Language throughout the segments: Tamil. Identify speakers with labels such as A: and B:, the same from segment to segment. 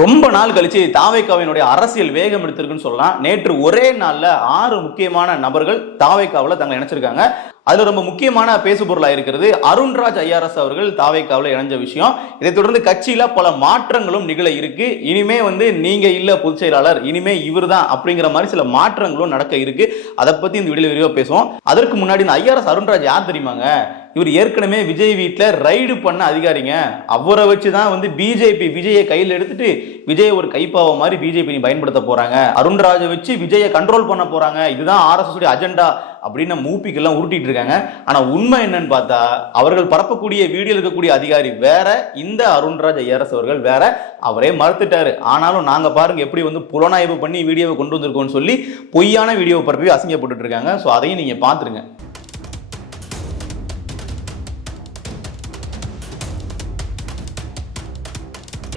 A: ரொம்ப நாள் கழிச்சு தாவைக்காவினுடைய அரசியல் வேகம் எடுத்திருக்குன்னு சொல்லலாம். நேற்று ஒரே நாள்ல ஆறு முக்கியமான நபர்கள் தாவைக்காவில் தங்களை இணைச்சிருக்காங்க. அதுல ரொம்ப முக்கியமான பேசுபொருளாக இருக்கிறது அருண்ராஜ் ஐஆர்எஸ் அவர்கள் தாவைக்காவில் இணைஞ்ச விஷயம். இதை தொடர்ந்து கட்சியில பல மாற்றங்களும் நிகழ இருக்கு. இனிமே வந்து நீங்க இல்ல பொதுச் செயலாளர் இனிமே இவர் தான் அப்படிங்கிற மாதிரி சில மாற்றங்களும் நடக்க இருக்கு. அதை பத்தி இந்த வீடியோ விரிவாக பேசுவோம். அதற்கு முன்னாடி இந்த ஐஆர்எஸ் அருண்ராஜ் யார் தெரியுமாங்க? இவர் ஏற்கனவே விஜய் வீட்டில் ரைடு பண்ண அதிகாரிங்க. அவரை வச்சு தான் வந்து பிஜேபி விஜயை கையில் எடுத்துட்டு விஜய் ஒரு கைப்பாவை மாதிரி பிஜேபி பயன்படுத்த போகிறாங்க அருண்ராஜை வச்சு விஜயை கண்ட்ரோல் பண்ண போகிறாங்க இதுதான் ஆர்எஸ்எஸ் உடைய அஜெண்டா அப்படின்னு மூப்பிக்கெல்லாம் உருட்டிட்டு இருக்காங்க. ஆனால் உண்மை என்னன்னு பார்த்தா அவர்கள் பரப்பக்கூடிய வீடியோ இருக்கக்கூடிய அதிகாரி வேற இந்த அருண்ராஜ் ஐஆர்எஸ் அவர்கள் வேற அவரே மறுத்துட்டாரு. ஆனாலும் நாங்கள் பாருங்க எப்படி வந்து புலனாய்வு பண்ணி வீடியோவை கொண்டு வந்திருக்கோம்னு சொல்லி பொய்யான வீடியோவை பரப்பி அசிங்கப்பட்டுட்டு இருக்காங்க. ஸோ அதையும் நீங்கள் பார்த்துருங்க.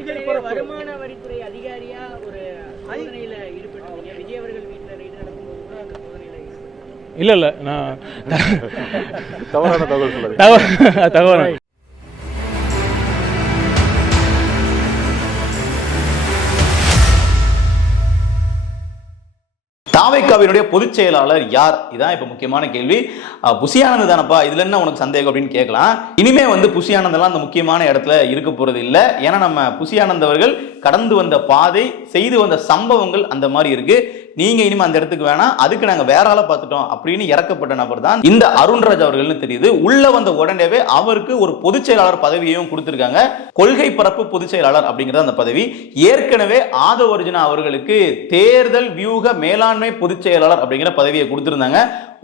B: நீங்களே வருமான வரித்துறை அதிகாரியா ஒரு சோதனையில ஈடுபட்டீங்க விஜய் அவர்கள் வீட்டுல ரைடு நடக்கும்போது கூட அந்த சோதனையில ஈடுபட்டீங்க.
C: இல்ல இல்ல நான்
D: தவறான தகவல்
C: தவறு தவறு
A: தாவைக்காவினுடைய பொதுச் செயலாளர் யார்? இதான் இப்ப முக்கியமான கேள்வி. அஹ், தானப்பா? இதுல என்ன உனக்கு சந்தேகம் அப்படின்னு கேட்கலாம். இனிமே வந்து புசியானந்தெல்லாம் அந்த முக்கியமான இடத்துல இருக்க போறது இல்லை. ஏன்னா நம்ம புசியானந்த் அவர்கள் கடந்து வந்த பாதை செய்து வந்த சம்பவங்கள் அந்த மாதிரி இருக்கு. நீங்க இனிமே அந்த இடத்துக்கு வேணாம். அதுக்கு நாங்க வேற ஆளை பார்த்துட்டோம் அப்படின்னு இறக்கப்பட்ட நபர் தான் இந்த அருண்ராஜ் அவர்கள்னு தெரியுது. உள்ள வந்த உடனேவே அவருக்கு ஒரு பொதுச் செயலாளர் பதவியையும் கொடுத்துருக்காங்க. கொள்கை பரப்பு பொதுச் செயலாளர் அப்படிங்கிறது அந்த பதவி. ஏற்கனவே ஆதவ அர்ஜுனா அவர்களுக்கு தேர்தல் வியூக மேலாண்மை பொதுச் செயலாளர் அப்படிங்கிற பதவியை கொடுத்திருந்தாங்க.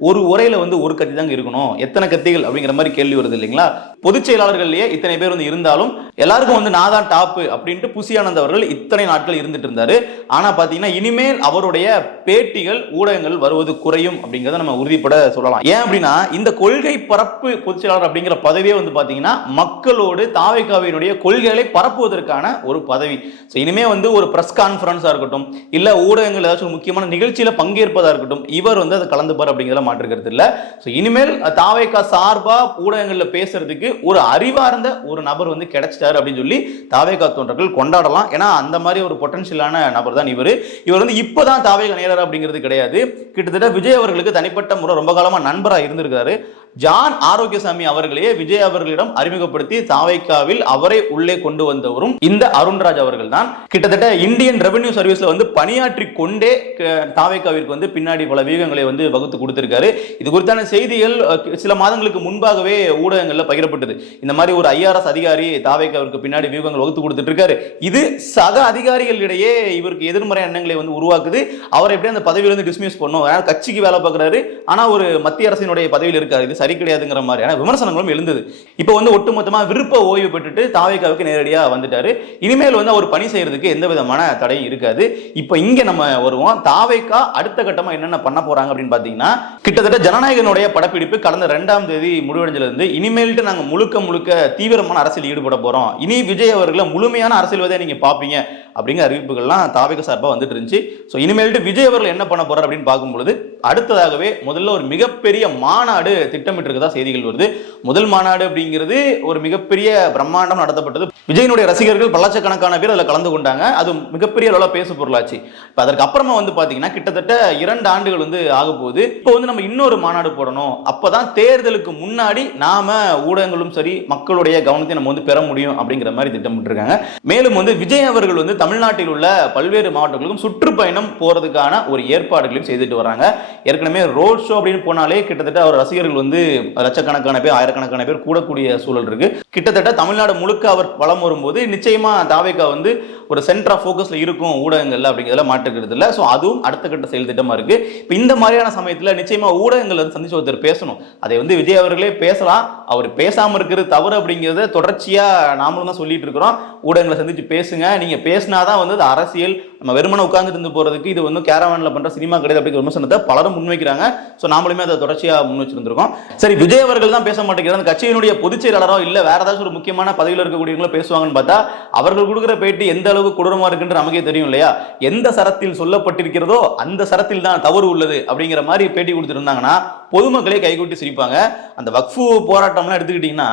A: ஒரு உரையில வந்து ஒரு கத்தி தாங்க இருக்கணும். எத்தனை கத்திகள் அப்படிங்கிற மாதிரி கேள்வி வருது இல்லைங்களா? பொதுச் செயலாளர்கள்லயே இத்தனை பேர் வந்து இருந்தாலும் எல்லாருக்கும் வந்து நான் தான் டாப்பு அப்படின்ட்டு புசியானந்த் அவர்கள் இத்தனை நாட்கள் இருந்துட்டு இருந்தாரு. ஆனா பாத்தீங்கன்னா இனிமேல் அவருடைய பேட்டிகள் ஊடகங்கள் வருவது குறையும் அப்படிங்கிறத நம்ம உறுதிப்பட சொல்லலாம். ஏன் அப்படின்னா இந்த கொள்கை பரப்பு பொதுச் செயலாளர் அப்படிங்கிற பதவியே வந்து பாத்தீங்கன்னா மக்களோடு தாவைக்காவினுடைய கொள்கைகளை பரப்புவதற்கான ஒரு பதவி. ஸோ இனிமே வந்து ஒரு பிரஸ் கான்ஃபரன்ஸாக இருக்கட்டும் இல்ல ஊடகங்கள் ஏதாச்சும் முக்கியமான நிகழ்ச்சியில பங்கேற்பதா இருக்கட்டும் இவர் வந்து அதை கலந்துப்பார் அப்படிங்கிறத மாற்றுக்கிறது இல்லை. ஸோ இனிமேல் தாவேக்கா சார்பாக ஊடகங்கள்ல பேசுறதுக்கு ஒரு அறிவார்ந்த ஒரு நபர் வந்து கிடைச்சிட்டாரு அப்படின்னு சொல்லி தாவேக்கா தொண்டர்கள் கொண்டாடலாம். ஏன்னா அந்த மாதிரி ஒரு பொட்டன்ஷியலான நபர் தான் இவர். இவர் வந்து இப்போதான் தாவேக நேரர் அப்படிங்கிறது கிடையாது. கிட்டத்தட்ட விஜய் அவர்களுக்கு தனிப்பட்ட முறை ரொம்ப காலமா நண்பரா இருந்திருக்காரு ஜான் ஆரோக்கியசாமி அவர்களையே விஜய் அவர்களிடம் அறிமுகப்படுத்தி தாவைக்காவில் அவரை உள்ளே கொண்டு வந்தவரும் இந்த அருண்ராஜ் அவர்கள் தான் கிட்டத்தட்ட இந்தியன் ரெவென்யூ சர்வீஸ்ல வந்து பணியாற்றி கொண்டே க- தாவைக்காவிற்கு வந்து பின்னாடி பல வியூகங்களை வந்து வகுத்து கொடுத்திருக்காரு. இது குறித்தான செய்திகள் சில மாதங்களுக்கு முன்பாகவே ஊடகங்கள்ல பகிரப்பட்டது. இந்த மாதிரி ஒரு ஐஆர்எஸ் அதிகாரி தாவைக்காவிற்கு பின்னாடி வியூகங்கள் வகுத்து கொடுத்துட்டு இருக்காரு இது சக அதிகாரிகளிடையே இவருக்கு எதிர்மறை எண்ணங்களை வந்து உருவாக்குது. அவர் எப்படி அந்த பதவியிலிருந்து டிஸ்மிஸ் பண்ணும். ஏன்னா கட்சிக்கு வேலை பார்க்குறாரு. ஆனா ஒரு மத்திய அரசினுடைய பதவியில் இருக்காரு. இது சரி கிடையாதுங்கிற மாதிரியான விமர்சனங்களும் எழுந்தது. இப்போ வந்து ஒட்டுமொத்தமாக விருப்ப ஓய்வு பெற்றுட்டு தாவேக்காவுக்கு நேரடியாக வந்துட்டாரு. இனிமேல் வந்து அவர் பணி செய்யறதுக்கு எந்த விதமான தடையும் இருக்காது. இப்போ இங்கே நம்ம வருவோம். தாவேக்கா அடுத்த கட்டமாக என்னென்ன பண்ண போறாங்க அப்படின்னு பார்த்தீங்கன்னா கிட்டத்தட்ட ஜனநாயகனுடைய படப்பிடிப்பு கடந்த ரெண்டாம் தேதி முடிவடைஞ்சதுலேருந்து இனிமேல்ட்டு நாங்கள் முழுக்க முழுக்க தீவிரமான அரசியல் ஈடுபட போகிறோம் இனி விஜய் அவர்களை முழுமையான அரசியல்வாதியை நீங்கள் பார்ப்பீங்க அப்படிங்கிற அறிவிப்புகள்லாம் தாவிக சார்பாக வந்துட்டு இருந்துச்சு. ஸோ இனிமேல்ட்டு விஜய் அவர்கள் என்ன பண்ண போறார் அப்படின்னு பார்க்கும்பொழுது அடுத்ததாகவே முதல்ல ஒரு மிகப்பெரிய மாநாடு திட்டமிட்டிருக்கதா செய்திகள் வருது. முதல் மாநாடு அப்படிங்கிறது ஒரு மிகப்பெரிய பிரம்மாண்டம் நடத்தப்பட்டது. விஜயனுடைய ரசிகர்கள் பலட்சக்கணக்கான பேர் அதில் கலந்து கொண்டாங்க. அது மிகப்பெரிய அளவில் பேசு பொருளாச்சு. இப்போ அதற்கு அப்புறமா வந்து பார்த்தீங்கன்னா கிட்டத்தட்ட இரண்டு ஆண்டுகள் வந்து ஆக போகுது. இப்போ வந்து நம்ம இன்னொரு மாநாடு போடணும். அப்பதான் தேர்தலுக்கு முன்னாடி நாம ஊடகங்களும் சரி மக்களுடைய கவனத்தை நம்ம வந்து பெற முடியும் அப்படிங்கிற மாதிரி திட்டமிட்டு இருக்காங்க மேலும் வந்து விஜய் அவர்கள் வந்து தமிழ்நாட்டில் உள்ள பல்வேறு மாவட்டங்களுக்கும் சுற்றுப்பயணம் போறதுக்கான ஒரு ஏற்பாடுகளையும் செய்துட்டு வராங்க. ஏற்கனவே ரோட் ஷோ அப்படின்னு போனாலே கிட்டத்தட்ட அவர் ரசிகர்கள் வந்து லட்சக்கணக்கான பேர் ஆயிரக்கணக்கான பேர் கூடக்கூடிய சூழல் இருக்கு. கிட்டத்தட்ட தமிழ்நாடு முழுக்க அவர் பலம் வரும்போது நிச்சயமா தாவேகா வந்து ஒரு சென்டர் ஆஃப் ஃபோக்கஸில் இருக்கும் ஊடகங்கள் அப்படிங்கிறதுல மாற்றுக்கிறது இல்லை. ஸோ அதுவும் அடுத்த கட்ட செயல் திட்டமாக இருக்கு. இப்போ இந்த மாதிரியான சமயத்தில் நிச்சயமாக ஊடகங்கள் வந்து சந்திச்சு ஒருத்தர் பேசணும். அதை வந்து விஜய் அவர்களே பேசலாம். அவர் பேசாமல் இருக்கிறது தவறு அப்படிங்கிறத தொடர்ச்சியாக நாமளும் தான் சொல்லிட்டு இருக்கிறோம். ஊடகங்களை சந்திச்சு பேசுங்க. நீங்க பேசினாதான் வந்து அது அரசியல். நம்ம வெறுமனை உட்காந்துட்டு இருந்து போகிறதுக்கு இது வந்து கேரவானில் பண்ணுற சினிமா கிடையாது அப்படிங்கிற விமர்சனத்தை பலரும் முன்வைக்கிறாங்க. ஸோ நாமளுமே அதை தொடர்ச்சியாக முன் வச்சிருந்திருக்கோம். சரி விஜய் அவர்கள் தான் பேச மாட்டேங்கிறார் அந்த கட்சியினுடைய பொதுச் செயலாளரோ இல்ல வேற ஏதாச்சும் ஒரு முக்கியமான பதவியில் இருக்கக்கூடியவங்களும் பேசுவாங்கன்னு பார்த்தா அவர்கள் கொடுக்குற பேட்டி எந்த அளவு கொடூரமா இருக்குன்ற நமக்கே தெரியும் இல்லையா? எந்த சரத்தில் சொல்லப்பட்டிருக்கிறதோ அந்த சரத்தில் தான் தவறு உள்ளது அப்படிங்கிற மாதிரி பேட்டி கொடுத்துருந்தாங்கன்னா பொதுமக்களே கைகூட்டி சிரிப்பாங்க. அந்த வக்ஃபு போராட்டம்லாம் எடுத்துக்கிட்டிங்கன்னா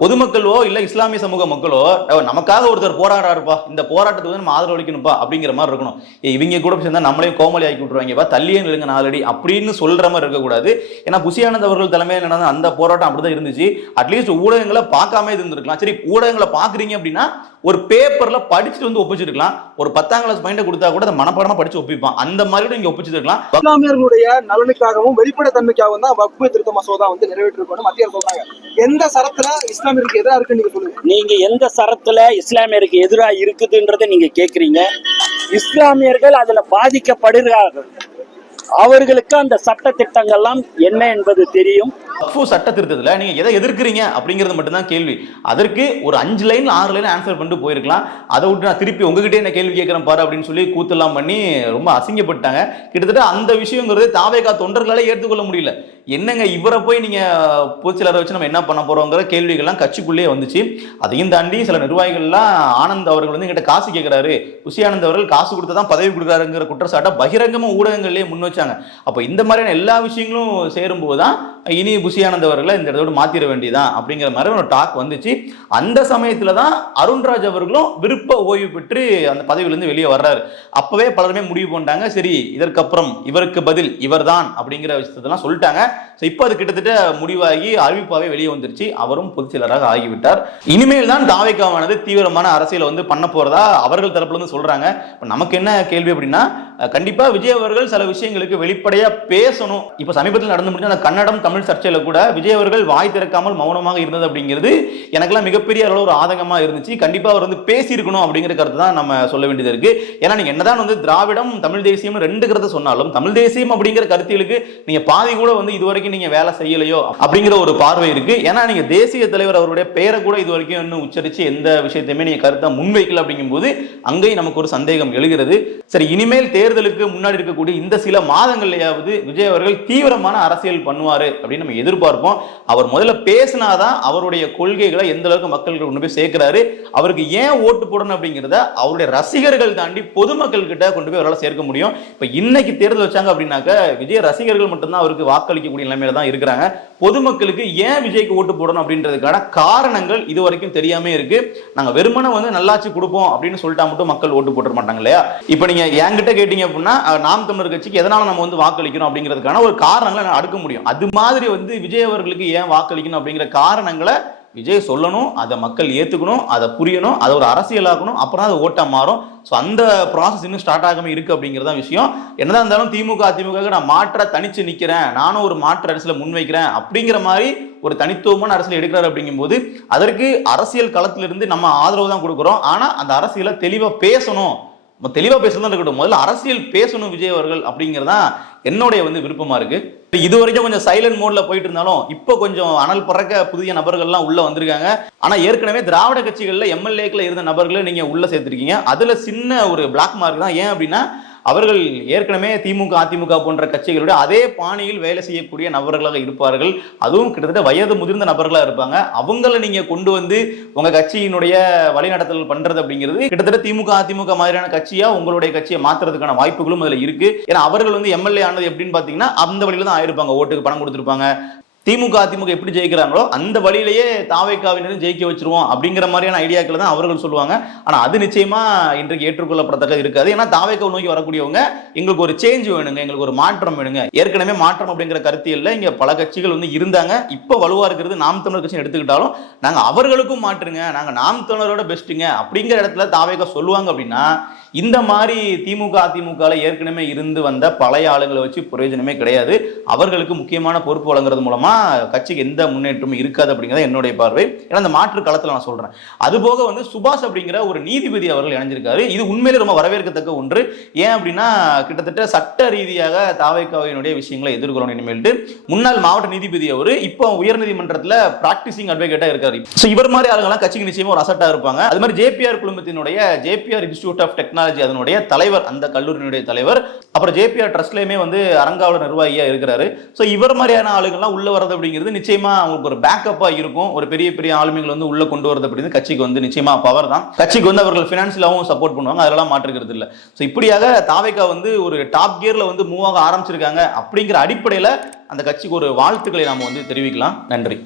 A: பொதுமக்களோ இல்லை இஸ்லாமிய சமூக மக்களோ நமக்காக ஒருத்தர் போராடுறாருப்பா. இந்த போராட்டத்துக்கு வந்து நம்ம ஆதரவு அளிக்கணும்ப்பா அப்படிங்கிற மாதிரி இருக்கணும். இவங்க கூட சேர்ந்தா நம்மளையும் கோமலி ஆக்கி விட்டுருவாங்கப்பா தள்ளியே நிலுங்க நாலடி அப்படின்னு சொல்ற மாதிரி இருக்கக்கூடாது. ஏன்னா புசியானந்த் அவர்கள் தலைமையில் நடந்த அந்த போராட்டம் அப்படிதான் இருந்துச்சு. அட்லீஸ்ட் ஊடகங்களை பார்க்காம இருந்திருக்கலாம். சரி ஊடகங்களை பார்க்குறீங்க அப்படின்னா ஒரு பேப்பர்ல படிச்சுட்டு வந்து ஒப்பிச்சிருக்கலாம். ஒரு பத்தாம் கிளாஸ் பாயிண்ட் கொடுத்தா கூட அதை மனப்பாடமாக படிச்சு ஒப்பிப்பான். அந்த மாதிரி கூட இங்க ஒப்பிச்சிருக்கலாம்.
C: இஸ்லாமியர்களுடைய நலனுக்காகவும் வெளிப்படைத்தன்மைக்காகவும் தான் வக்பு திருத்த மசோதா வந்து நிறைவேற்றிருக்கணும் மத்திய அரசு சொல்றாங்க. எந்த சரத்துல இஸ்லாமியருக்கு எதிராக இருக்குன்னு நீங்க சொல்லுங்க.
E: நீங்க எந்த சரத்துல இஸ்லாமியருக்கு எதிராக இருக்குதுன்றதை நீங்க கேக்குறீங்க. இஸ்லாமியர்கள் அதுல பாதிக்கப்படுகிறார்கள். அவர்களுக்கு அந்த சட்ட திட்டங்கள்லாம் என்ன என்பது தெரியும்?
A: வக்ஃபு சட்ட திருத்தத்தில் நீங்க எதை எதிர்க்கிறீங்க அப்படிங்கிறது மட்டும்தான் கேள்வி. அதற்கு ஒரு அஞ்சு லைன் ஆறு லைன் ஆன்சர் பண்ணிட்டு போயிருக்கலாம். அதை விட்டு நான் திருப்பி உங்ககிட்டே என்ன கேள்வி கேட்கிறேன் பாரு அப்படின்னு சொல்லி கூத்தெல்லாம் பண்ணி ரொம்ப அசிங்கப்பட்டாங்க கிட்டத்தட்ட அந்த விஷயங்கிறது தாவேகா தொண்டர்களாலே ஏற்றுக்கொள்ள முடியல. என்னங்க இவரை போய் நீங்க பொதுச்செயலரை வச்சு நம்ம என்ன பண்ண போறோங்கிற கேள்விகள்லாம் கட்சிக்குள்ளேயே வந்துச்சு. அதையும் தாண்டி சில நிர்வாகிகள்லாம் ஆனந்த் அவர்கள் வந்து எங்கிட்ட காசு கேட்கிறாரு குஷி ஆனந்த் அவர்கள் காசு கொடுத்து தான் பதவி கொடுக்குறாருங்கிற குற்றச்சாட்டை பகிரங்கமாக ஊடகங்களிலே முன் வச்சாங்க அப்போ இந்த மாதிரியான எல்லா விஷயங்களும் சேரும்போது தான் இனி புஷியானந்த் அவர்களை இந்த இடத்தோட மாத்திர வேண்டியதான் அப்படிங்கிற மாதிரி ஒரு டாக் வந்துச்சு. அந்த சமயத்துல தான் அருண்ராஜ் அவர்களும் விருப்ப ஓய்வு பெற்று அந்த பதவியிலிருந்து வெளியே வர்றாரு. அப்பவே பலருமே முடிவு பண்ணிட்டாங்க சரி இதற்கப்புறம் இவருக்கு பதில் இவர்தான் அப்படிங்கிற விஷயத்தெல்லாம் சொல்லிட்டாங்க. ஸோ இப்போ அது கிட்டத்தட்ட முடிவாகி அறிவிப்பாவே வெளியே வந்துருச்சு. அவரும் பொதுச் செயலராக ஆகிவிட்டார். இனிமேல் தான் தாவைக்காவானது தீவிரமான அரசியலை வந்து பண்ண போறதா அவர்கள் தரப்புலேருந்து சொல்றாங்க. இப்போ நமக்கு என்ன கேள்வி அப்படின்னா கண்டிப்பாக கண்டிப்பா விஜய் அவர்கள் சில விஷயங்களுக்கு வெளிப்படையா பேசணும். இப்போ சமீபத்தில் நடந்து முடிஞ்ச அந்த கன்னடம் தமிழ் சர்ச்சையில் கூட விஜய் அவர்கள் வாய் திறக்காமல் மௌனமாக இருந்தது அப்படிங்கிறது எனக்கெல்லாம் மிகப்பெரிய அளவு ஒரு ஆதங்கமாக இருந்துச்சு. கண்டிப்பாக அவர் வந்து பேசியிருக்கணும் அப்படிங்கிற கருத்து தான் நம்ம சொல்ல வேண்டியது இருக்குது ஏன்னா நீங்கள் என்னதான் வந்து திராவிடம் தமிழ் தேசியம் ரெண்டு கருத்தை சொன்னாலும் தமிழ் தேசியம் அப்படிங்கிற கருத்தியலுக்கு நீங்கள் பாதி கூட வந்து இது வரைக்கும் நீங்கள் வேலை செய்யலையோ அப்படிங்கிற ஒரு பார்வை இருக்குது ஏன்னா நீங்கள் தேசிய தலைவர் அவருடைய பெயரை கூட இது வரைக்கும் இன்னும் உச்சரித்து எந்த விஷயத்தையுமே நீங்கள் கருத்தை முன்வைக்கல அப்படிங்கும்போது அங்கேயும் நமக்கு ஒரு சந்தேகம் எழுகிறது. சரி இனிமேல் தேர்தலுக்கு முன்னாடி இருக்கக்கூடிய இந்த சில மாதங்கள்லையாவது விஜய் அவர்கள் தீவிரமான அரசியல் பண்ணுவார். அப்படின்னு நம்ம எதிர்பார்ப்போம். அவர் முதல்ல பேசினாதான் அவருடைய கொள்கைகளை எந்த அளவுக்கு மக்களுக்கு கொண்டு போய் சேர்க்கிறாரு. அவருக்கு ஏன் ஓட்டு போடணும் அப்படிங்கிறத அவருடைய ரசிகர்கள் தாண்டி பொதுமக்கள் கிட்ட கொண்டு போய் அவரால் சேர்க்க முடியும். இப்போ இன்னைக்கு தேர்தல் வச்சாங்க அப்படின்னாக்க விஜய் ரசிகர்கள் மட்டும்தான் அவருக்கு வாக்களிக்கக்கூடிய நிலைமையில தான் இருக்கிறாங்க. பொதுமக்களுக்கு ஏன் விஜய்க்கு ஓட்டு போடணும் அப்படின்றதுக்கான காரணங்கள் இது வரைக்கும் தெரியாம இருக்கு. நாங்க வெறுமனை வந்து நல்லாட்சி கொடுப்போம் அப்படின்னு சொல்லிட்டா மட்டும் மக்கள் ஓட்டு போட்டுற மாட்டாங்க இல்லையா? இப்போ நீங்க என்கிட்ட கேட்டீங்க அப்படின்னா நாம் தமிழர் கட்சிக்கு எதனால நம்ம வந்து வாக்களிக்கிறோம் அப்படிங்கிறதுக்கான ஒரு காரணங்களை அடுக்க முடியும். அது மாதிரி மாதிரி வந்து விஜய் அவர்களுக்கு ஏன் வாக்களிக்கணும் அப்படிங்கிற காரணங்களை விஜய் சொல்லணும் அதை மக்கள் ஏற்றுக்கணும் அதை புரியணும் அதை ஒரு அரசியலாக்கணும் அப்புறம் அது ஓட்டம் மாறும். ஸோ அந்த ப்ராசஸ் இன்னும் ஸ்டார்ட் ஆகாம இருக்கு அப்படிங்கிறதா விஷயம். என்னதான் இருந்தாலும் திமுக அதிமுக நான் மாற்ற தனிச்சு நிற்கிறேன் நானும் ஒரு மாற்று அரசியலை முன்வைக்கிறேன் அப்படிங்கிற மாதிரி ஒரு தனித்துவமான அரசியல் எடுக்கிறார் அப்படிங்கும்போது அதற்கு அரசியல் களத்திலிருந்து நம்ம ஆதரவு தான் கொடுக்குறோம். ஆனால் அந்த அரசியலை தெளிவாக பேசணும். நம்ம தெளிவா பேசுறது இருக்கட்டும். முதல்ல அரசியல் பேசணும் விஜய் அவர்கள் அப்படிங்கிறதான் என்னுடைய வந்து விருப்பமா இருக்கு. இது வரைக்கும் கொஞ்சம் சைலண்ட் மோட்ல போயிட்டு இருந்தாலும் இப்போ கொஞ்சம் அனல் பறக்க புதிய நபர்கள்லாம் உள்ள வந்திருக்காங்க. ஆனா ஏற்கனவே திராவிட கட்சிகளில் எம்எல்ஏக்கள் இருந்த நபர்களை நீங்க உள்ள சேர்த்திருக்கீங்க. அதுல சின்ன ஒரு பிளாக் மார்க் தான். ஏன் அப்படின்னா அவர்கள் ஏற்கனவே திமுக அதிமுக போன்ற கட்சிகளுடைய அதே பாணியில் வேலை செய்யக்கூடிய நபர்களாக இருப்பார்கள். அதுவும் கிட்டத்தட்ட வயது முதிர்ந்த நபர்களாக இருப்பாங்க. அவங்கள நீங்க கொண்டு வந்து உங்க கட்சியினுடைய வழிநடத்தல் பண்றது அப்படிங்கிறது கிட்டத்தட்ட திமுக அதிமுக மாதிரியான கட்சியா உங்களுடைய கட்சியை மாத்துறதுக்கான வாய்ப்புகளும் அதுல இருக்கு. ஏன்னா அவர்கள் வந்து எம்எல்ஏ ஆனது எப்படின்னு பாத்தீங்கன்னா அந்த வழியில தான் ஆயிருப்பாங்க. ஓட்டுக்கு பணம் கொடுத்துருப்பாங்க. திமுக அதிமுக எப்படி ஜெயிக்கிறாங்களோ அந்த வழியிலேயே தாவைக்காவினரும் ஜெயிக்க வச்சிருவோம் அப்படிங்கிற மாதிரியான ஐடியாக்கள் தான் அவர்கள் சொல்லுவாங்க. ஆனால் அது நிச்சயமா இன்றைக்கு ஏற்றுக்கொள்ளப்படத்தக்க இருக்காது. ஏன்னா தாவைக்காவை நோக்கி வரக்கூடியவங்க எங்களுக்கு ஒரு சேஞ்ச் வேணுங்க எங்களுக்கு ஒரு மாற்றம் வேணுங்க. ஏற்கனவே மாற்றம் அப்படிங்கிற கருத்தியல்ல இங்கே பல கட்சிகள் வந்து இருந்தாங்க. இப்போ வலுவாக இருக்கிறது நாம் தமிழர் கட்சி எடுத்துக்கிட்டாலும் நாங்கள் அவர்களுக்கும் மாற்றுங்க நாங்கள் நாம் தமிழரோட பெஸ்ட்டுங்க அப்படிங்கிற இடத்துல தாவைக்கா சொல்லுவாங்க அப்படின்னா இந்த மாதிரி திமுக அதிமுகவில் ஏற்கனவே இருந்து வந்த பழைய ஆளுங்களை வச்சு பிரயோஜனமே கிடையாது. அவர்களுக்கு முக்கியமான பொறுப்பு வழங்குறது மூலமாக கட்சிக்கு எந்த முன்னேற்றமும் இருக்காது அப்படிங்கிறத என்னுடைய பார்வை. ஏன்னா அந்த மாற்று களத்தில் நான் சொல்கிறேன் அது போக வந்து சுபாஷ் அப்படிங்கிற ஒரு நீதிபதி அவர்கள் இணைஞ்சிருக்காரு. இது உண்மையிலே ரொம்ப வரவேற்கத்தக்க ஒன்று. ஏன் அப்படின்னா கிட்டத்தட்ட சட்ட ரீதியாக தாவைக்காவினுடைய விஷயங்களை எதிர்கொள்ளணும் இனிமேல்ட்டு. முன்னாள் மாவட்ட நீதிபதி அவர் இப்போ உயர்நீதிமன்றத்தில் ப்ராக்டிசிங் அட்வொகேட்டாக இருக்காரு. ஸோ இவர் மாதிரி ஆளுங்கள்லாம் கட்சிக்கு நிச்சயமாக ஒரு அசட்டாக இருப்பாங்க. அது மாதிரி ஜேபிஆர் குழுமத்தினுடைய ஜேபிஆர் இன்ஸ்டியூட் ஆஃப் டெக்னாலஜி அதனுடைய தலைவர் அந்த கல்லூரியினுடைய தலைவர். அப்புறம் ஜேபிஆர் ட்ரஸ்ட்லேயுமே வந்து அறங்காவலர் நிர்வாகியாக இருக்கிறாரு. ஸோ இவர் மாதிரியான ஆளுங்கள்லாம் உள்ள வரது அப்படிங்கிறது நிச்சயமா அவங்களுக்கு ஒரு பேக்கப்பாக இருக்கும். ஒரு பெரிய பெரிய ஆளுமைகள் வந்து உள்ள கொண்டு வரது அப்படின்னு கட்சிக்கு வந்து நிச்சயமா பவர் தான். கட்சிக்கு வந்து அவர்கள் ஃபினான்ஷியலாகவும் சப்போர்ட் பண்ணுவாங்க. அதெல்லாம் மாற்றுக்கிறது இல்லை. ஸோ இப்படியாக தாவேக்கா வந்து ஒரு டாப் கியர்ல வந்து மூவ் ஆக ஆரம்பிச்சிருக்காங்க. அப்படிங்கிற அடிப்படையில் அந்த கட்சிக்கு ஒரு வாழ்த்துக்களை நாம வந்து தெரிவிக்கலாம். நன்றி.